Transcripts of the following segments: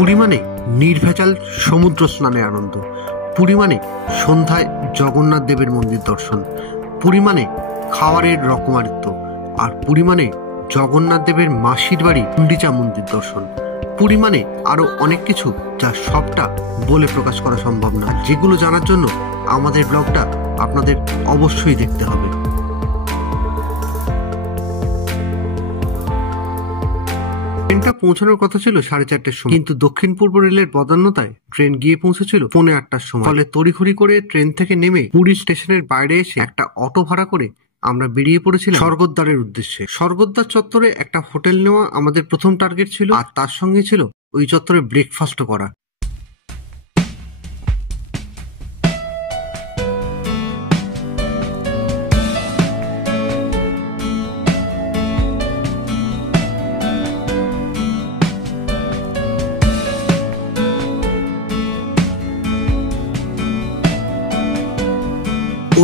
পুরী মানে নির্ভেজাল সমুদ্র স্নানে আনন্দ, পুরী মানে সন্ধ্যায় জগন্নাথ দেবের মন্দির দর্শন, পুরী মানে খাওয়ারের রকমারিত্ব, আর পুরী মানে জগন্নাথ দেবের মাসির বাড়ি গুন্ডিচা মন্দির দর্শন। পুরী মানে আরো অনেক কিছু যা সবটা বলে প্রকাশ করা সম্ভব না, যেগুলো জানার জন্য আমাদের ব্লগটা আপনাদের অবশ্যই দেখতে হবে। ট্রেনটা পৌঁছানোর কথা ছিল 4:30-র সময়, কিন্তু দক্ষিণ পূর্ব রেলের বদান্যতায় ট্রেন গিয়ে পৌঁছেছিল 8:45-র সময়। ফলে তড়িঘড়ি করে ট্রেন থেকে নেমে পুরী স্টেশনের বাইরে এসে একটা অটো ভাড়া করে আমরা বেরিয়ে পড়েছিলাম স্বর্গদ্বারের উদ্দেশ্যে। স্বর্গদ্বার চত্বরে একটা হোটেল নেওয়া আমাদের প্রথম টার্গেট ছিল, আর তার সঙ্গে ছিল ওই চত্বরে ব্রেকফাস্টও করা।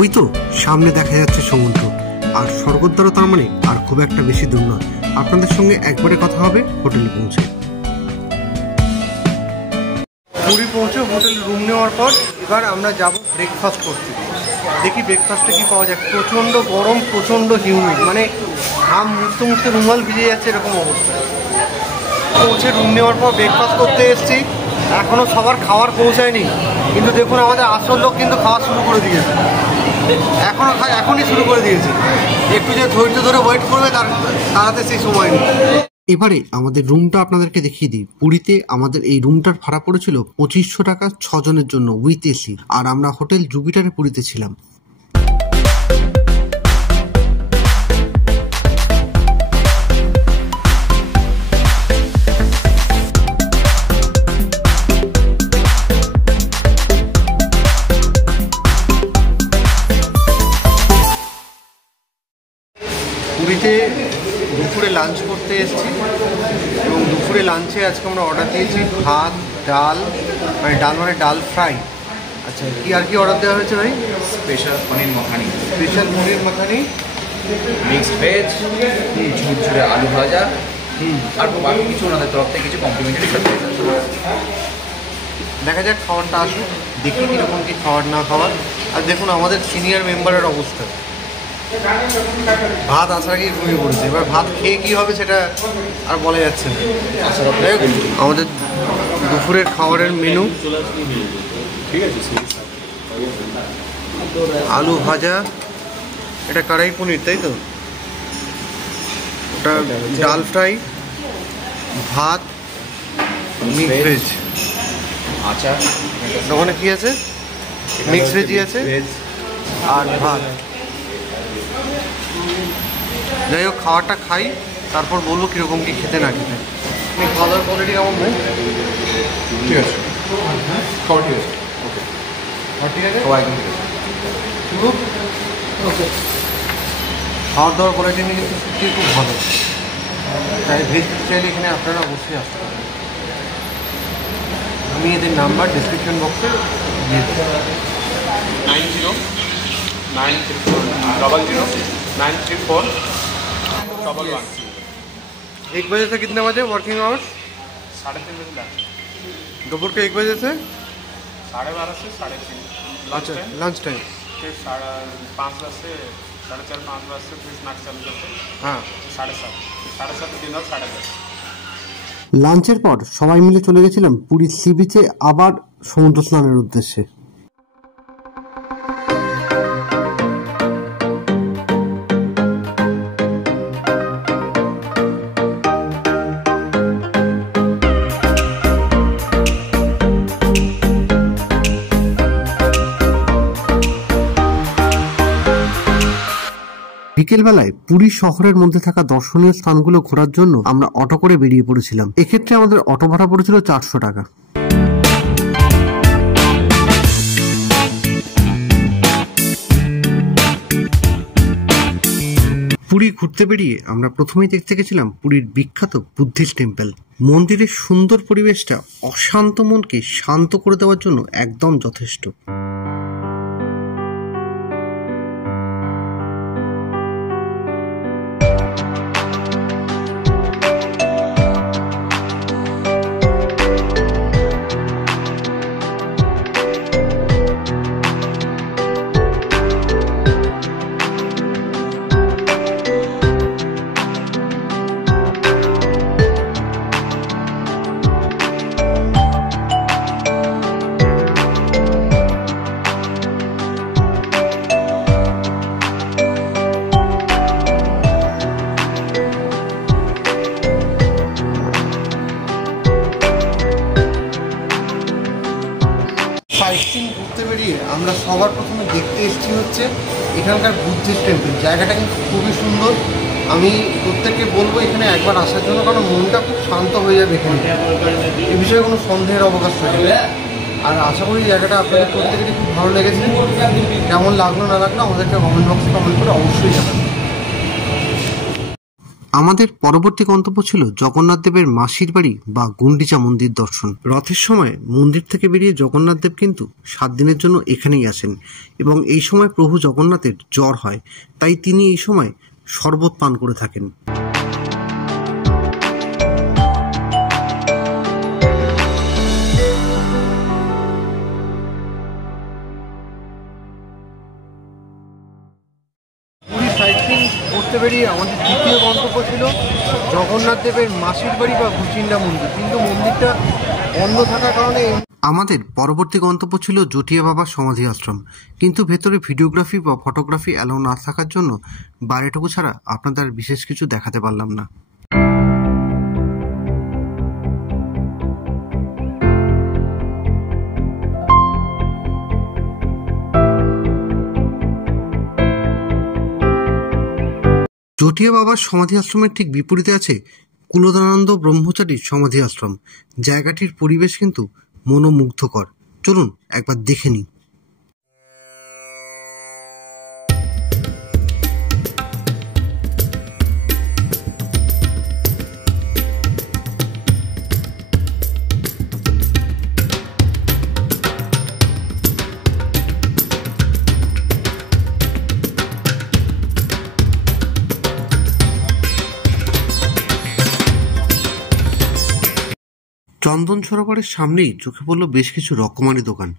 ওই তো সামনে দেখা যাচ্ছে সমুদ্র, আর স্বর্গদ্বারও তার মানে আর খুব একটা বেশি দূর নয়। আপনাদের সঙ্গে একবারে কথা হবে হোটেলে পৌঁছে। পুরী পৌঁছে হোটেল রুম নেওয়ার পর এবার আমরা যাব ব্রেকফাস্ট করতে। দেখি ব্রেকফাস্টে কি পাওয়া যায়। প্রচণ্ড গরম, প্রচণ্ড হিউমিড, মানে ঘাম মুছতে মুছতে রুমাল ভিজে যাচ্ছে এরকম অবস্থা। পৌঁছে রুম নেওয়ার পর ব্রেকফাস্ট করতে এসেছি, এখনও সবার খাবার পৌঁছায়নি, কিন্তু দেখুন আমাদের আসল লোক কিন্তু খাওয়া শুরু করে দিয়েছে, এখনই শুরু করে দিয়েছে। একটু যে ধৈর্য ধরে ওয়েট করবে তার হাতে সেই সময় নেই। এবারে আমাদের রুমটা আপনাদেরকে দেখিয়ে দিই। পুরীতে আমাদের এই রুমটার ভাড়া পড়েছিল 2500 টাকা 6 জনের জন্য উইথ এসি, আর আমরা হোটেল জুপিটারে পুরীতে ছিলাম। পুরীতে দুপুরে লাঞ্চ করতে এসেছি, এবং দুপুরে লাঞ্চে আজকে আমরা অর্ডার দিয়েছি ভাত, ডাল, মানে ডাল ফ্রাই। আচ্ছা, কি আর কি অর্ডার দেওয়া হয়েছে ভাই? স্পেশাল পনির মাখানি, মিক্সড ভেজ, ঝুরঝুরে আলু ভাজা, আর বাকি কিছু ওনাদের তরফ থেকে কিছু কমপ্লিমেন্টারি সার্ভিস আছে। দেখা যাক খাবারটা আসুক, দেখি কীরকম কি খাবার না খাবার। আর দেখুন আমাদের সিনিয়র মেম্বারের অবস্থা, ভাত আসার আগে ঘুমিয়ে পড়েছে। এবার ভাত খেয়ে কী হবে সেটা আর বলা যাচ্ছে না। আমাদের দুপুরের খাবারের মেনু, আলু ভাজা, এটা কড়াই পনির তাই তো, ওটা ডাল ফ্রাই, ভাত, মিক্স ভেজ, আচার, ওখানে কী আছে? মিক্স ভেজই আছে আর ভাত। যাই হোক, খাওয়াটা খাই, তারপর বলবো কীরকম কি খেতে না খেতে। আপনি খাওয়া দাওয়ার কোয়ালিটি কেমন ভাই? ঠিক আছে, খাওয়া ঠিক আছে, ওকে, ঠিক আছে, সবাই একদম ঠিক আছে। ওকে, খাওয়ার দাওয়ার কোয়ালিটি নিয়ে কিন্তু সত্যিই খুব ভালো। তাই ভেজ খেতে চাইলে এখানে আপনারা অবশ্যই আসতে পারেন। আমি এদের নাম্বার ডিসক্রিপশন বক্সে দিয়ে দেবো। 9093093411। 1 बजे से कितने बजे वर्किंग आवर्स? 3:30 बजे लंच, दोपहर के 1 बजे से 12:30 से 3:30। अच्छा, लंच टाइम। फिर 5:30 से 4:30-5 से फिर स्नैक्स चालू करते हैं। हाँ, 7:30 डिनर 10:30। লাঞ্চের পর সবাই মিলে চলে গেছিলাম পুরী সি বিচে আবার সমুদ্র স্নানের উদ্দেশ্যে। বিকেলবেলায় পুরী শহরের মধ্যে থাকা দর্শনীয় স্থানগুলো ঘোরার জন্য আমরা অটো করে বেরিয়ে পড়েছিলাম। এক্ষেত্রে আমাদের অটো ভাড়া পড়েছিল 400 টাকা। পুরী ঘুরতে বেরিয়ে আমরা প্রথমেই দেখতে গেছিলাম পুরীর বিখ্যাত বুদ্ধিস্ট টেম্পল। মন্দিরের সুন্দর পরিবেশটা অশান্ত মনকে শান্ত করে দেওয়ার জন্য একদম যথেষ্ট। আমরা সবার প্রথমে দেখতে এসেছি হচ্ছে এখানকার বুদ্ধিস্ট টেম্পল। জায়গাটা কিন্তু খুবই সুন্দর। আমি প্রত্যেককে বলবো এখানে একবার আসার জন্য, কারণ মনটা খুব শান্ত হয়ে যাবে এখানে, এ বিষয়ে কোনো সন্দেহের অবকাশ থাকে। আর আশা করি জায়গাটা আপনাদের প্রত্যেকেরই খুব ভালো লেগেছে। কেমন লাগলো না লাগলো আমাদেরকে কমেন্ট বক্সে কমেন্ট করে অবশ্যই জানাবেন। আমাদের পরবর্তী গন্তব্য ছিল জগন্নাথ দেবের মাসির বাড়ি বা গুন্ডিচা মন্দির দর্শন। রথের সময় মন্দির থেকে বেরিয়ে জগন্নাথ দেব কিন্তু 7 দিনের জন্য এখানেই আসেন এবং এই সময় প্রভু জগন্নাথের জ্বর হয়, তাই তিনি এই সময় শরবত পান করে থাকেন। করতে বেরিয়ে আমাদের দ্বিতীয় গন্তব্য ছিল জগন্নাথ দেবের মাসির বাড়ি বা গুচিন্ডা মন্দির, কিন্তু মন্দিরটা বন্ধ থাকার কারণে আমাদের পরবর্তী গন্তব্য ছিল জটিয়া বাবার সমাধি আশ্রম, কিন্তু ভেতরে ভিডিওগ্রাফি বা ফটোগ্রাফি অ্যালাউ না থাকার জন্য বাইরেটুকু ছাড়া আপনাদের বিশেষ কিছু দেখাতে পারলাম না। জটিয়া বাবার সমাধি আশ্রমের ঠিক বিপরীতে আছে কুলদানন্দ ব্রহ্মচারীর সমাধি আশ্রম। জায়গাটির পরিবেশ কিন্তু মনোমুগ্ধকর। চলুন একবার দেখে নিই। চন্দন সরোবরের সামনেই চোখে পড়ল বেশ কিছু রকমারি দোকান।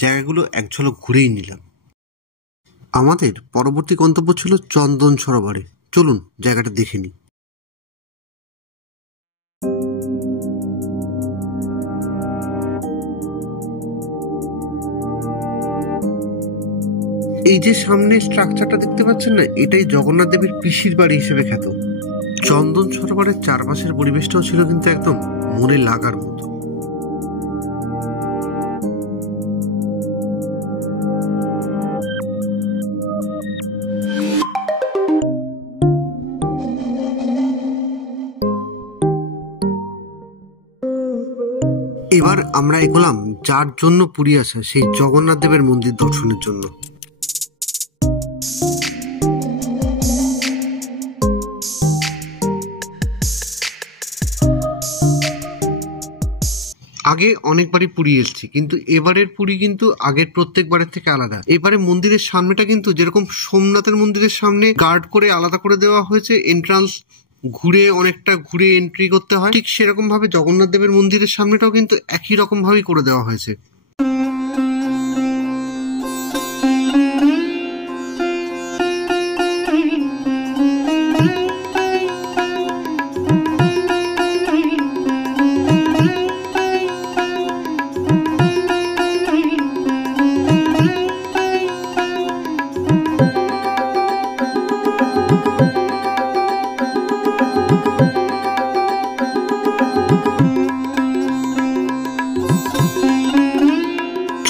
জায়গাগুলো এক ঝলক ঘুরেই নিলাম। আমাদের পরবর্তী গন্তব্য ছিল চন্দন সরোবরে। চলুন জায়গাটা দেখে নিই। এই যে সামনে স্ট্রাকচারটা দেখতে পাচ্ছেন না, এটাই জগন্নাথ দেবের পিসির বাড়ি হিসেবে খ্যাত। চন্দন সরোবরের চারপাশের পরিবেশটাও ছিল কিন্তু একদম মনে লাগার মতো। এবার আমরা এগোলাম যার জন্য পুরী আসা, সেই জগন্নাথ দেবের মন্দির দর্শনের জন্য। আগে অনেকবারই পুরী এসেছি, কিন্তু এবারের পুরী কিন্তু আগের প্রত্যেকবারের থেকে আলাদা। এবারে মন্দিরের সামনেটা কিন্তু যেরকম সোমনাথের মন্দিরের সামনে গার্ড করে আলাদা করে দেওয়া হয়েছে, এন্ট্রান্স ঘুরে অনেকটা ঘুরে এন্ট্রি করতে হয়, ঠিক সেরকম ভাবে জগন্নাথ দেবের মন্দিরের সামনেটাও কিন্তু একই রকম ভাবেই করে দেওয়া হয়েছে।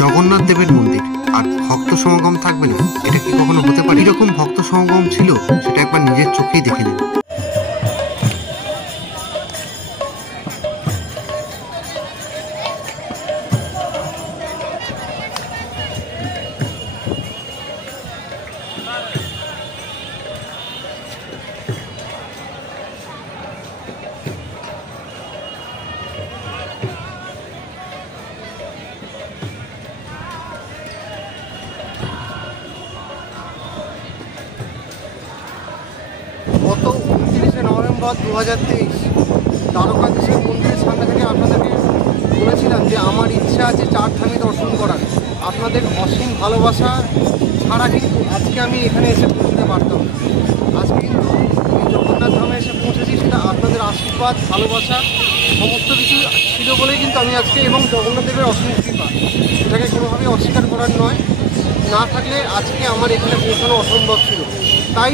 জগন্নাথ দেবের মন্দির আর ভক্ত সমাগম থাকবে না, এটা কি কখনো হতে পারে? এরকম ভক্ত সমাগম ছিল, সেটা একবার নিজের চোখেই দেখে নিন। গত 29শে নভেম্বর 2023 দ্বারকাধীশের মন্দিরের সামনে থেকে আপনাদেরকে বলেছিলাম যে আমার ইচ্ছা আছে চারধামই দর্শন করার। আপনাদের অসীম ভালোবাসা ছাড়া কিন্তু আজকে আমি এখানে এসে পৌঁছতে পারতাম না। আজকে কিন্তু আমি জগন্নাথ ধামে এসে পৌঁছেছি, সেটা আপনাদের আশীর্বাদ, ভালোবাসা সমস্ত কিছু ছিল বলেই কিন্তু আমি আজকে, এবং জগন্নাথ দেবের অসীম কৃপা, এটাকে কোনোভাবেই অস্বীকার করার নয়। না থাকলে আজকে আমার এখানে পৌঁছানো অসম্ভব ছিল। তাই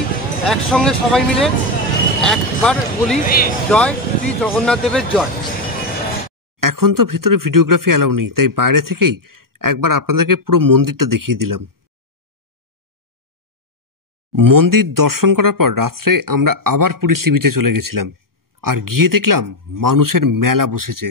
একসঙ্গে সবাই মিলে একবার বলি, জয় শ্রী জগন্নাথ দেবের জয়। এখন তো ভিতরে ভিডিওগ্রাফি অ্যালাউ নেই, তাই বাইরে থেকেই একবার আপনাদেরকে পুরো মন্দিরটা দেখিয়ে দিলাম। মন্দির দর্শন করার পর রাত্রে আমরা আবার পুরী সি বিচে চলে গেছিলাম, আর গিয়ে দেখলাম মানুষের মেলা বসেছে।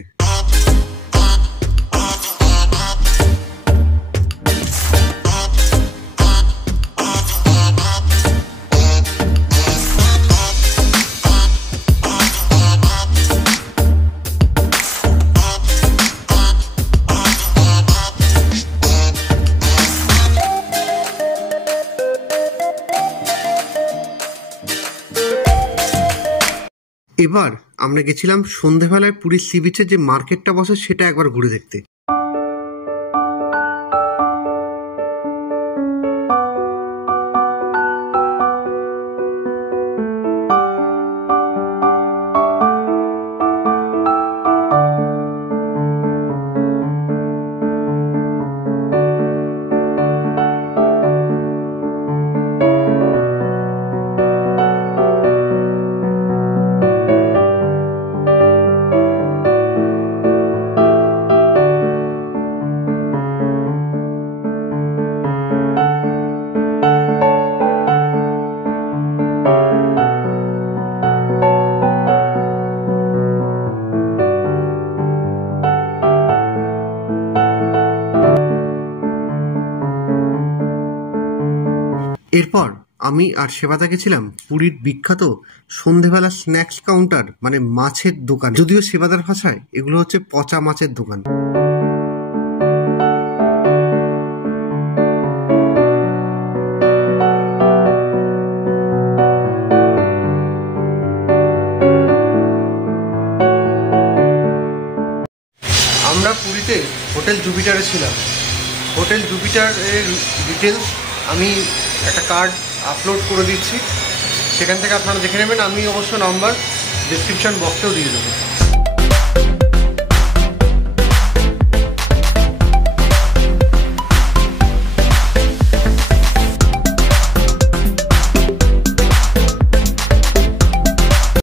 এবার আমরা গেছিলাম সন্ধেবেলায় পুরীর সি বিচে যে মার্কেটটা বসে সেটা একবার ঘুরে দেখতে। এরপর আমি আর সেবাদা গেছিলাম পুরীর বিখ্যাত সন্ধেবেলা স্ন্যাক্স কাউন্টার, মানে মাছের দোকান। যদিও সেবাদার ভাষায় এগুলো হচ্ছে পচা মাছের দোকান। আমরা পুরীতে হোটেল জুপিটারে ছিলাম। হোটেল জুপিটারের ডিটেলস আমি একটা কার্ড আপলোড করে দিচ্ছি, সেখান থেকে আপনারা দেখে নেবেন। আমি অবশ্য নাম্বার ডিসক্রিপশন বক্সেও দিয়ে দেবো।